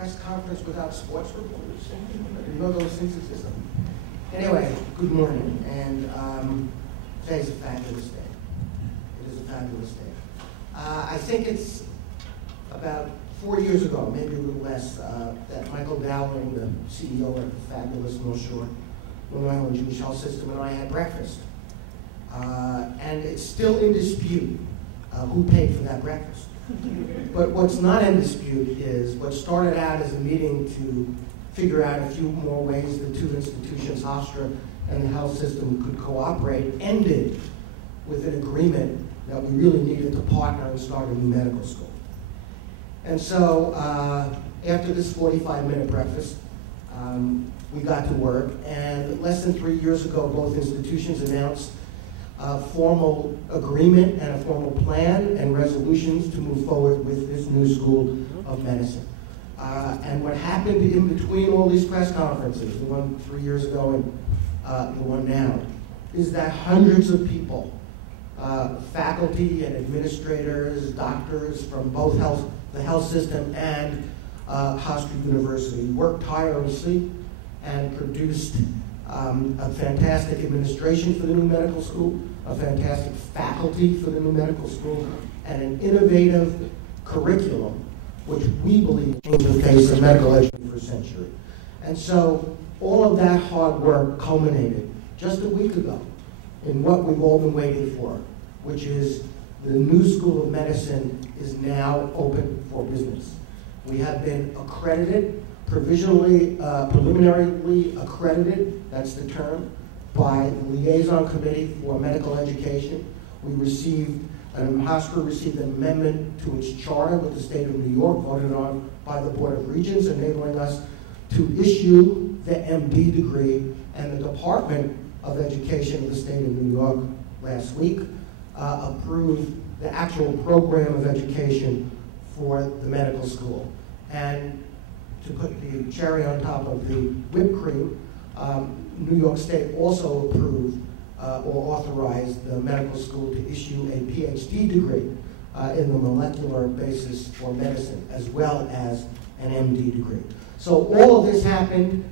press conference without sports reporters? You know those things exist? Anyway, good morning, and today's a fabulous day. It is a fabulous day. I think it's about 4 years ago, maybe a little less, that Michael Dowling, the CEO of the fabulous North Shore, Long Island Jewish Health System, and I had breakfast. And it's still in dispute who paid for that breakfast. But what's not in dispute is what started out as a meeting to figure out a few more ways the two institutions, Hofstra and the health system, could cooperate, ended with an agreement that we really needed to partner and start a new medical school. And so after this 45-minute breakfast, we got to work, and less than 3 years ago, both institutions announced a formal agreement and a formal plan and resolutions to move forward with this new school of medicine. And what happened in between all these press conferences, the one 3 years ago and the one now, is that hundreds of people, faculty and administrators, doctors from both the health system and Hofstra University, worked tirelessly and produced a fantastic administration for the new medical school, a fantastic faculty for the new medical school, and an innovative curriculum which we believe changed the face of medical education for a century. And so all of that hard work culminated just a week ago in what we've all been waiting for, which is the new School of Medicine is now open for business. We have been accredited, preliminarily accredited, that's the term, by the Liaison Committee for Medical Education. We received, Hofstra received an amendment to its charter with the state of New York, voted on by the Board of Regents, enabling us to issue the MD degree, and the Department of Education of the state of New York last week approved the actual program of education for the medical school. And to put the cherry on top of the whipped cream, New York State also approved or authorized the medical school to issue a PhD degree in the molecular basis for medicine, as well as an MD degree. So all of this happened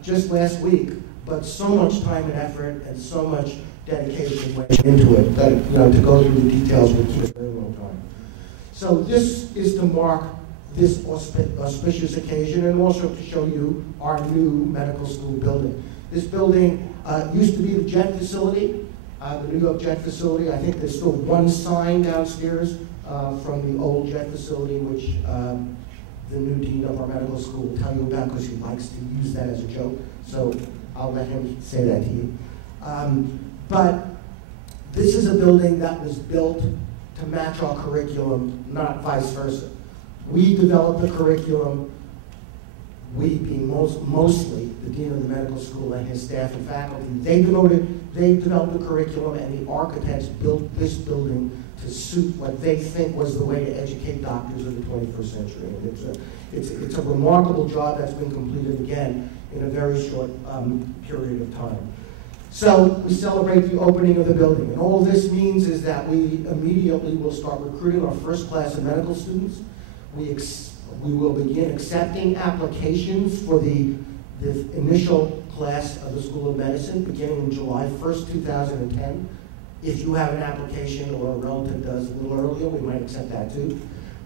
just last week, but so much time and effort and so much dedication went into it that, to go through the details would take a very long time. So this is to mark this auspicious occasion, and also to show you our new medical school building. This building used to be the jet facility, the New York jet facility. I think there's still one sign downstairs from the old jet facility, which the new dean of our medical school will tell you about, because he likes to use that as a joke. So I'll let him say that to you. But this is a building that was built to match our curriculum, not vice versa. We developed the curriculum, we being mostly the dean of the medical school and his staff and faculty. They developed the curriculum, and the architects built this building to suit what they think was the way to educate doctors of the 21st century. And it's a remarkable job that's been completed again in a very short period of time. So we celebrate the opening of the building, and all this means is that we immediately will start recruiting our first class of medical students. We will begin accepting applications for the initial class of the School of Medicine beginning in July 1st, 2010. If you have an application or a relative does a little earlier, we might accept that too.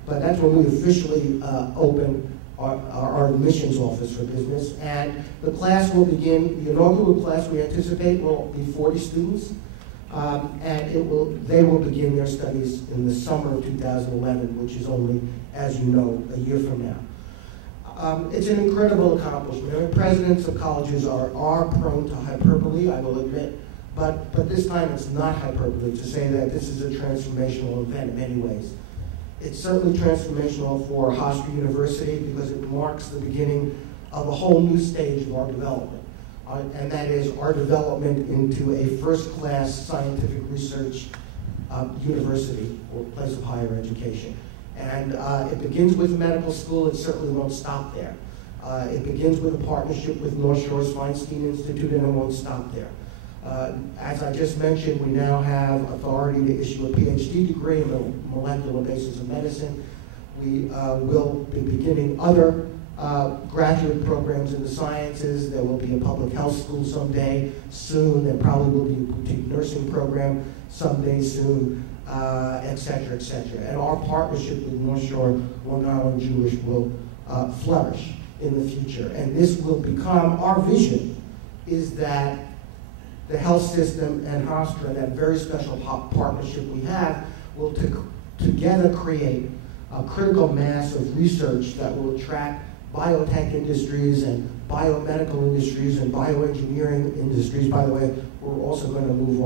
But that's when we officially open our admissions office for business. And the class will begin, the inaugural class we anticipate will be 40 students. And they will begin their studies in the summer of 2011, which is only, as you know, a year from now. It's an incredible accomplishment. I mean, presidents of colleges are prone to hyperbole, I will admit, but this time it's not hyperbole to say that this is a transformational event in many ways. It's certainly transformational for Hofstra University because it marks the beginning of a whole new stage of our development. And that is our development into a first-class scientific research university or place of higher education. And it begins with medical school. It certainly won't stop there. It begins with a partnership with North Shore's Feinstein Institute, and it won't stop there. As I just mentioned, we now have authority to issue a PhD degree in the molecular basis of medicine. We will be beginning other graduate programs in the sciences. There will be a public health school someday soon. There probably will be a boutique nursing program someday soon, et cetera, et cetera. And our partnership with North Shore Long Island Jewish will flourish in the future. And this will become, our vision is that the health system and Hofstra, that very special partnership we have, will together create a critical mass of research that will attract biotech industries and biomedical industries and bioengineering industries. By the way, we're also going to move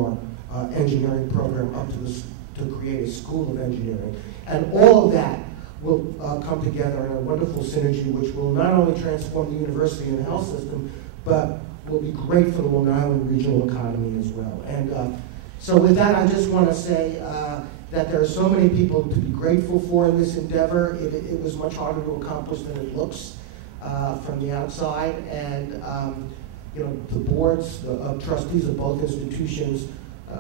our engineering program up to create a school of engineering. And all of that will come together in a wonderful synergy which will not only transform the university and the health system, but will be great for the Long Island regional economy as well. And so with that, I just want to say that there are so many people to be grateful for in this endeavor. It was much harder to accomplish than it looks from the outside. And you know, the boards of trustees of both institutions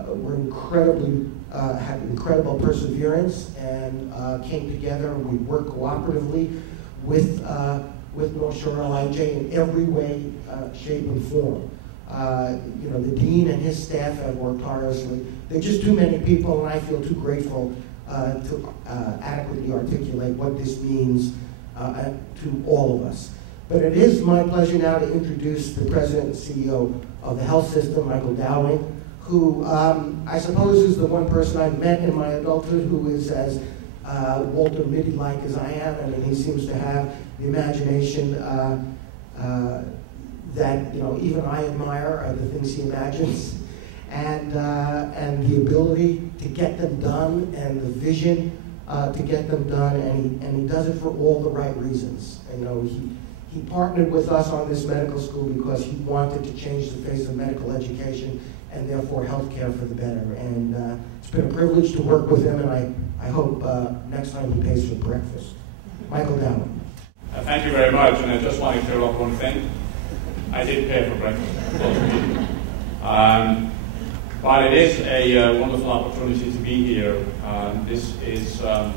were incredibly, had incredible perseverance and came together, and we worked cooperatively with North Shore-LIJ in every way, shape, and form. You know, the dean and his staff have worked tirelessly. There are just too many people, and I feel too grateful to adequately articulate what this means to all of us. But it is my pleasure now to introduce the president and CEO of the health system, Michael Dowling, who I suppose is the one person I've met in my adulthood who is as Walter Mitty-like as I am. I mean, he seems to have the imagination that, you know, even I admire, the things he imagines, and the ability to get them done, and the vision to get them done, and he does it for all the right reasons. And, you know, he partnered with us on this medical school because he wanted to change the face of medical education and therefore healthcare for the better. And it's been a privilege to work with him, and I hope next time he pays for breakfast. Michael Dowling. Thank you very much, and I just want to clear up one thing. I did pay for breakfast. But it is a wonderful opportunity to be here. This is a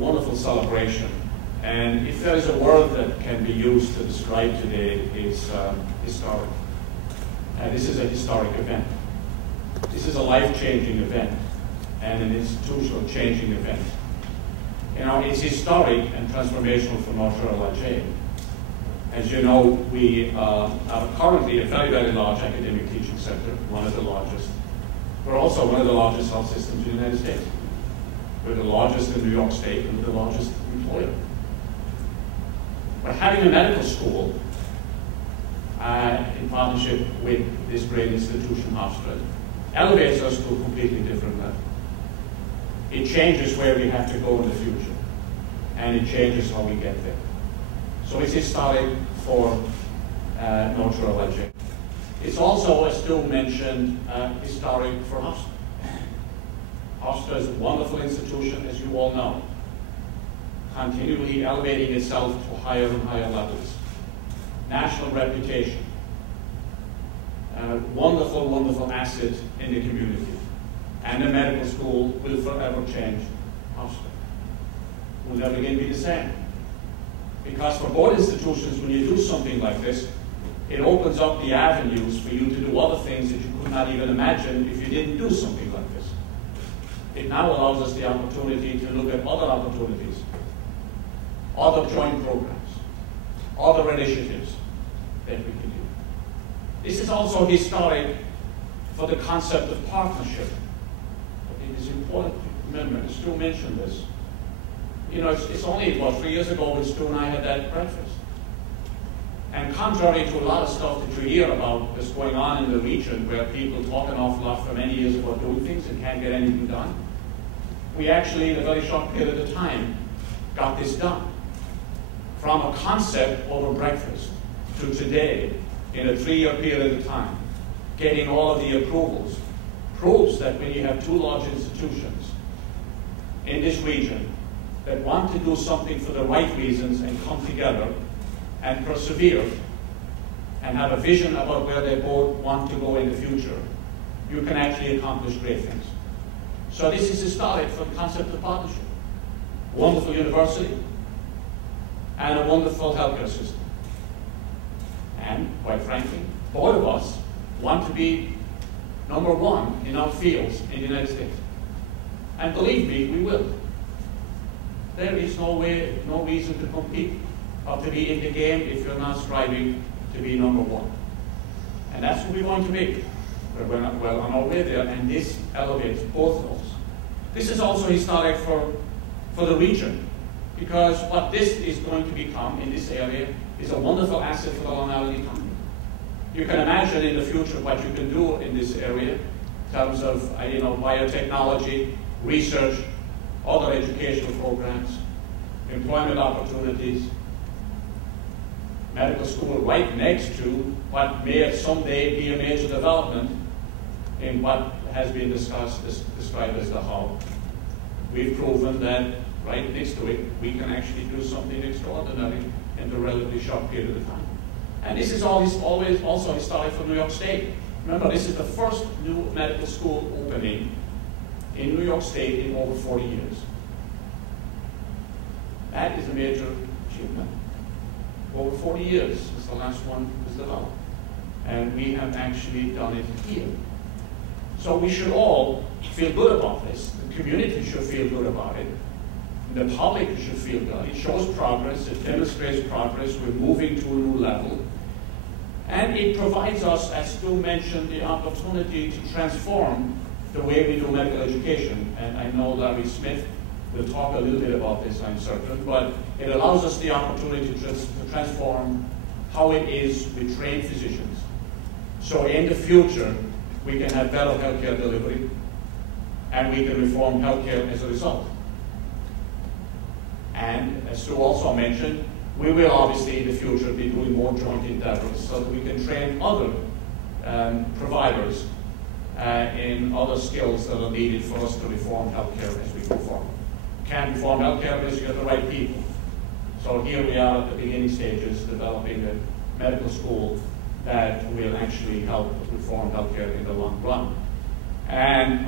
wonderful celebration. And if there is a word that can be used to describe today, it's historic. This is a historic event. This is a life-changing event and an institutional changing event. You know, it's historic and transformational for North Shore-LIJ. As you know, we are currently a very, very large academic teaching center, one of the largest. We're also one of the largest health systems in the United States. We're the largest in New York State and the largest employer. But having a medical school in partnership with this great institution, Hofstra, elevates us to a completely different level. It changes where we have to go in the future, and it changes how we get there. So it's historic for North Shore-LIJ. It's also, as Stu mentioned, historic for Hofstra. Hofstra is a wonderful institution, as you all know, continually elevating itself to higher and higher levels. National reputation, wonderful, wonderful asset in the community. And the medical school will forever change Hofstra. Will never again be the same. Because for both institutions, when you do something like this, it opens up the avenues for you to do other things that you could not even imagine if you didn't do something like this. It now allows us the opportunity to look at other opportunities, other joint programs, other initiatives that we can do. This is also historic for the concept of partnership. It is important to remember, Stu mentioned this. You know, it's only about 3 years ago when Stu and I had that breakfast. And contrary to a lot of stuff that you hear about that's going on in the region where people talk an awful lot for many years about doing things and can't get anything done, we actually, in a very short period of time, got this done. From a concept over breakfast to today, in a 3-year period of time, getting all of the approvals, proves that when you have two large institutions in this region that want to do something for the right reasons and come together and persevere and have a vision about where they both want to go in the future, you can actually accomplish great things. So this is historic for the concept of partnership. wonderful university, and a wonderful healthcare system. And quite frankly, both of us want to be number one in our fields in the United States. And believe me, we will. There is no reason to compete or to be in the game if you're not striving to be number one. And that's what we want to be. We're well on our way there, and this elevates both of those. This is also historic for the region, because what this is going to become in this area is a wonderful asset for the Long Island economy. You can imagine in the future what you can do in this area in terms of biotechnology, research, other educational programs, employment opportunities, medical school right next to what may someday be a major development in what has been described as the hub. We've proven that right next to it, we can actually do something extraordinary in a relatively short period of time. And this is always also historic for New York State. Remember, this is the first new medical school opening in New York State in over 40 years. That is a major achievement. Over 40 years since the last one was developed. And we have actually done it here. So we should all feel good about this. The community should feel good about it. The public should feel good. It shows progress. It demonstrates progress. We're moving to a new level. And it provides us, as Stu mentioned, the opportunity to transform the way we do medical education. And I know Larry Smith will talk a little bit about this, I'm certain, but it allows us the opportunity to transform how it is with trained physicians. So in the future, we can have better healthcare delivery, and we can reform healthcare as a result. And as Stu also mentioned, we will obviously in the future be doing more joint endeavors so that we can train other providers in other skills that are needed for us to reform healthcare as we go forward. Can't reform healthcare unless you get the right people. So here we are at the beginning stages developing a medical school that will actually help reform healthcare in the long run. And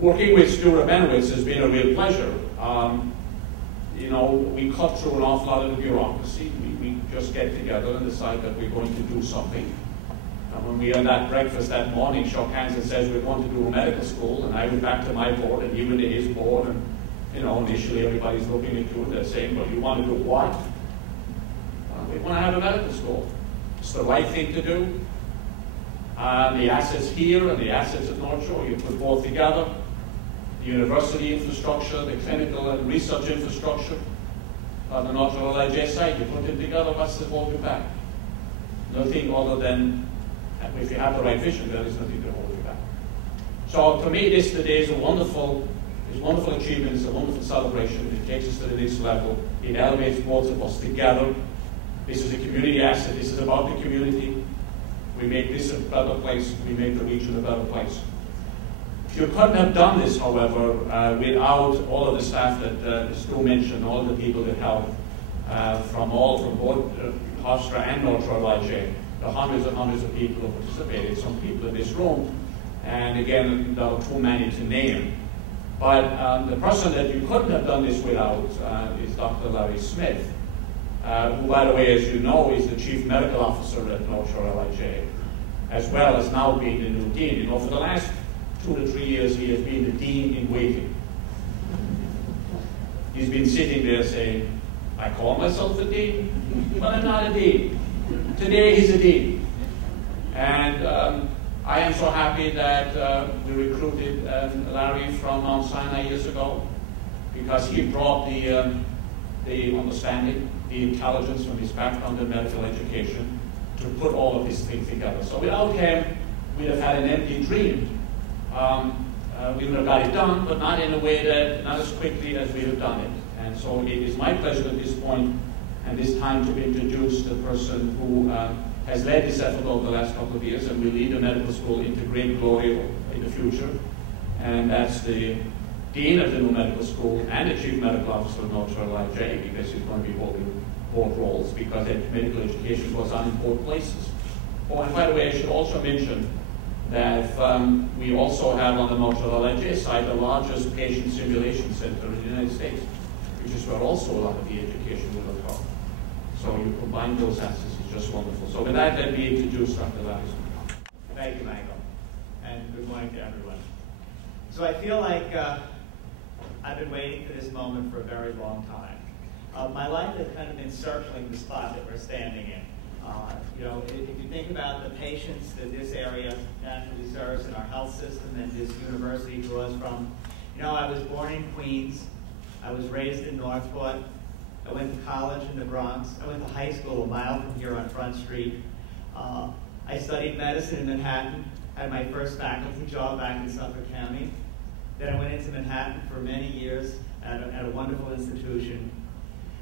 working with Stuart Rabinowitz has been a real pleasure. We cut through an awful lot of the bureaucracy. We just get together and decide that we're going to do something. And when we had that breakfast that morning, shook hands and says we're going to do a medical school, and I went back to my board and he went to his board, and initially everybody's looking at you and they're saying, well, you want to do what? We want to have a medical school. It's the right thing to do. The assets here and the assets at North Shore, you put both together. The university infrastructure, the clinical and research infrastructure on the North Shore-LIJ site, you put them together, what's to hold you back? Nothing other than, if you have the right vision, there is nothing to hold you back. So to me, this today is a wonderful achievement, it's a wonderful celebration. It takes us to the next level. It elevates both of us together. This is a community asset. This is about the community. We make this a better place. We make the region a better place. You couldn't have done this, however, without all of the staff that Stu mentioned, all the people that helped from both Hofstra and North Shore-LIJ, the hundreds and hundreds of people who participated, some people in this room, and again, there are too many to name. But the person that you couldn't have done this without is Dr. Larry Smith, who, by the way, as you know, is the Chief Medical Officer at North Shore-LIJ, as well as now being the new Dean. For the last 2 to 3 years, he has been the Dean in waiting. He's been sitting there saying, I call myself a Dean, but I'm not a Dean. Today, he's a Dean. And I am so happy that we recruited Larry from Mount Sinai years ago, because he brought the understanding, the intelligence from his background in medical education to put all of these things together. So without him, we'd have had an empty dream. We would have got it done, but not in a way that, not as quickly as we have done it. And so it is my pleasure at this point and this time to introduce the person who has led this effort over the last couple of years and will lead the medical school into great glory in the future. And that's the Dean of the new medical school and the Chief Medical Officer of North Shore-LIJ, because he's going to be holding both roles, because medical education goes on in both places. Oh, and by the way, I should also mention that we also have on the Shore-LIJ side the largest patient simulation center in the United States, which is where also a lot of the education will occur. So you combine those assets, it's just wonderful. So with that, let me introduce Dr. Larry. Thank you, Michael, and good morning to everyone. So I feel like I've been waiting for this moment for a very long time. My life has kind of been circling the spot that we're standing in. You know, if you think about the patients that this area naturally serves in our health system and this university draws from, you know, I was born in Queens. I was raised in Northport. I went to college in the Bronx. I went to high school a mile from here on Front Street. I studied medicine in Manhattan, had my first faculty job back in Suffolk County. Then I went into Manhattan for many years at a wonderful institution,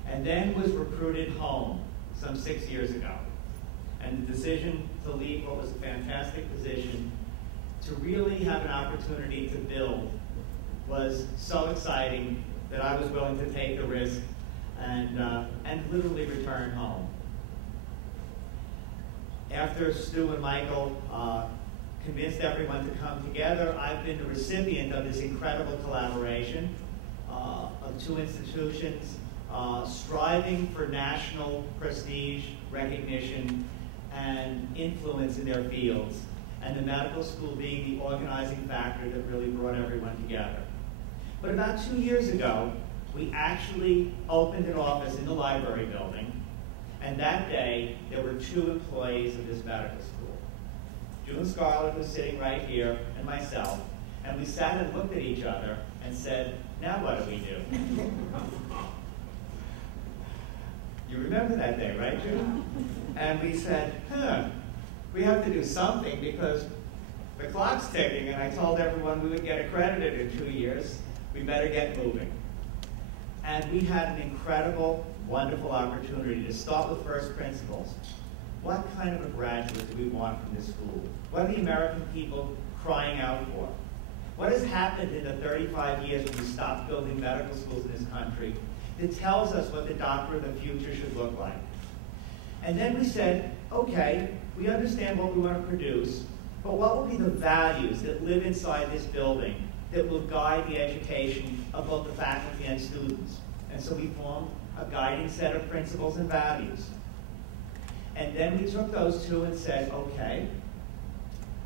and then was recruited home some 6 years ago. And the decision to leave what was a fantastic position to really have an opportunity to build was so exciting that I was willing to take the risk and literally return home. After Stu and Michael convinced everyone to come together, I've been the recipient of this incredible collaboration of two institutions striving for national prestige, recognition, and influence in their fields, and the medical school being the organizing factor that really brought everyone together. But about 2 years ago, we actually opened an office in the library building, and that day, there were 2 employees of this medical school. June Scarlett was sitting right here, and myself, and we sat and looked at each other and said, now what do we do? You remember that day, right, June? And we said, we have to do something because the clock's ticking, and I told everyone we would get accredited in 2 years. We better get moving. And we had an incredible, wonderful opportunity to start with first principles. What kind of a graduate do we want from this school? What are the American people crying out for? What has happened in the 35 years when we stopped building medical schools in this country that tells us what the doctor of the future should look like? And then we said, okay, we understand what we want to produce, but what will be the values that live inside this building that will guide the education of both the faculty and students? And so we formed a guiding set of principles and values. And then we took those 2 and said, okay,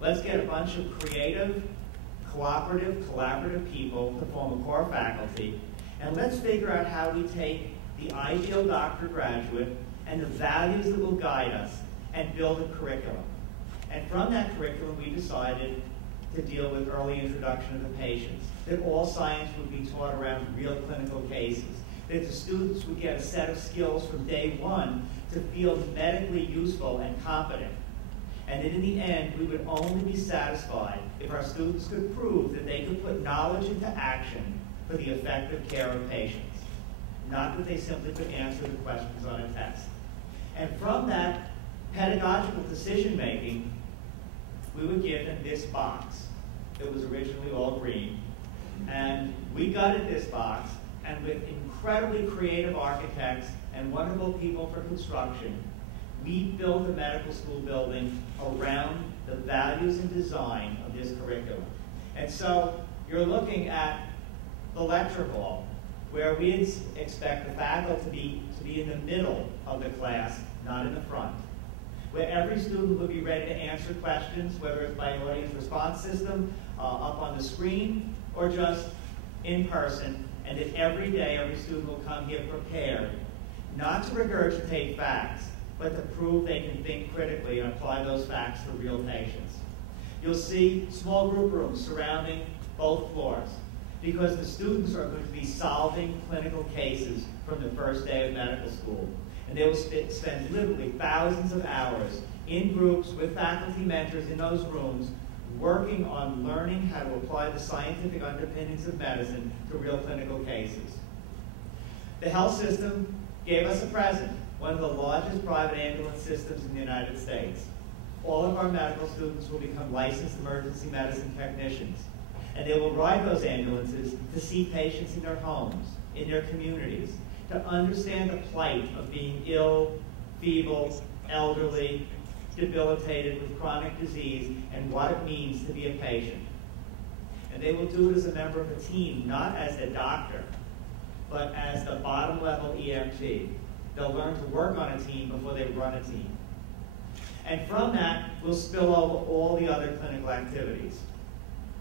let's get a bunch of creative, cooperative, collaborative people to form a core faculty, and let's figure out how we take the ideal doctor graduate and the values that will guide us and build a curriculum. And from that curriculum, we decided to deal with early introduction of the patients, that all science would be taught around real clinical cases, that the students would get a set of skills from day 1 to feel medically useful and competent. And that in the end, we would only be satisfied if our students could prove that they could put knowledge into action for the effective care of patients, not that they simply could answer the questions on a test. And from that pedagogical decision-making, we were given this box that was originally all green. And we gutted this box, and with incredibly creative architects and wonderful people for construction, we built a medical school building around the values and design of this curriculum. And so you're looking at the lecture hall, where we expect the faculty to be in the middle of the class, not in the front, where every student will be ready to answer questions, whether it's by an audience response system up on the screen or just in person, and that every day every student will come here prepared, not to regurgitate facts, but to prove they can think critically and apply those facts to real patients. You'll see small group rooms surrounding both floors, because the students are going to be solving clinical cases from the first day of medical school. And they will spend literally thousands of hours in groups with faculty mentors in those rooms, working on learning how to apply the scientific underpinnings of medicine to real clinical cases. The health system gave us a present, one of the largest private ambulance systems in the United States. All of our medical students will become licensed emergency medicine technicians, and they will ride those ambulances to see patients in their homes, in their communities, to understand the plight of being ill, feeble, elderly, debilitated with chronic disease and what it means to be a patient. And they will do it as a member of a team, not as a doctor, but as the bottom level EMT. They'll learn to work on a team before they run a team. And from that, we'll spill over all the other clinical activities.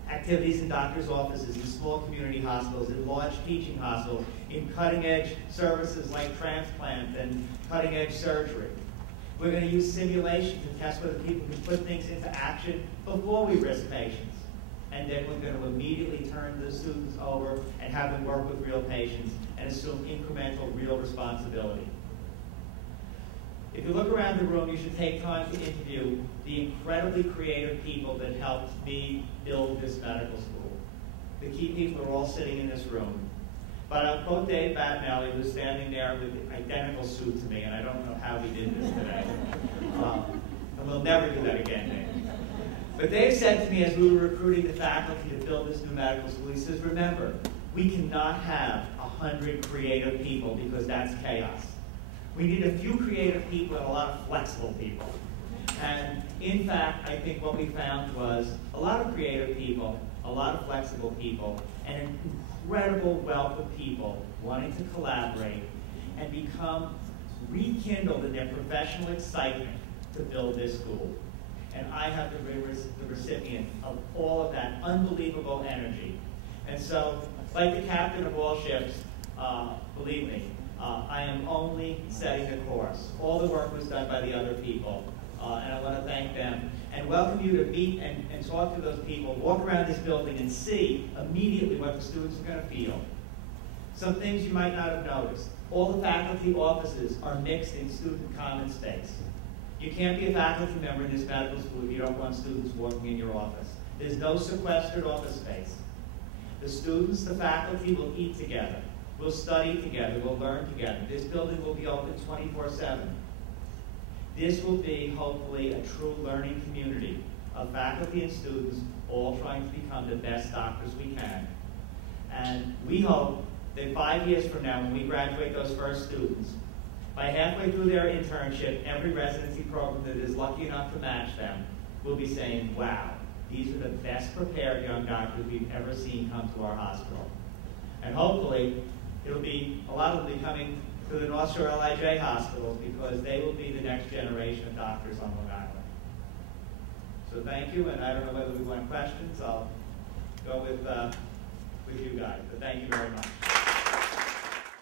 Activities in doctors' offices, in small community hospitals, in large teaching hospitals, in cutting-edge services like transplant and cutting-edge surgery. We're going to use simulation to test whether people can put things into action before we risk patients. And then we're going to immediately turn the students over and have them work with real patients and assume incremental, real responsibility. If you look around the room, you should take time to interview the incredibly creative people that helped me build this medical school. The key people are all sitting in this room. But I'll quote Dave Battinelli, who's standing there with an identical suit to me, and I don't know how he did this today. And we'll never do that again, Dave. But Dave said to me as we were recruiting the faculty to build this new medical school, he says, remember, we cannot have 100 creative people because that's chaos. We need a few creative people and a lot of flexible people. And in fact, I think what we found was a lot of creative people, a lot of flexible people, and an incredible wealth of people wanting to collaborate and become rekindled in their professional excitement to build this school. And I have been the recipient of all of that unbelievable energy. And so, like the captain of all ships, believe me, I am only setting the course. All the work was done by the other people, and I want to thank them and welcome you to meet and talk to those people, walk around this building and see immediately what the students are going to feel. Some things you might not have noticed. All the faculty offices are mixed in student common space. You can't be a faculty member in this medical school if you don't want students walking in your office. There's no sequestered office space. The students, the faculty will eat together. We'll study together. We'll learn together. This building will be open 24/7. This will be, hopefully, a true learning community of faculty and students all trying to become the best doctors we can. And we hope that 5 years from now, when we graduate those first students, by halfway through their internship, every residency program that is lucky enough to match them will be saying, wow, these are the best prepared young doctors we've ever seen come to our hospital. And hopefully, it'll be, a lot of them will be coming to the North Shore-LIJ hospitals because they will be the next generation of doctors on Long Island. So thank you, and I don't know whether we want questions. I'll go with you guys, but thank you very much.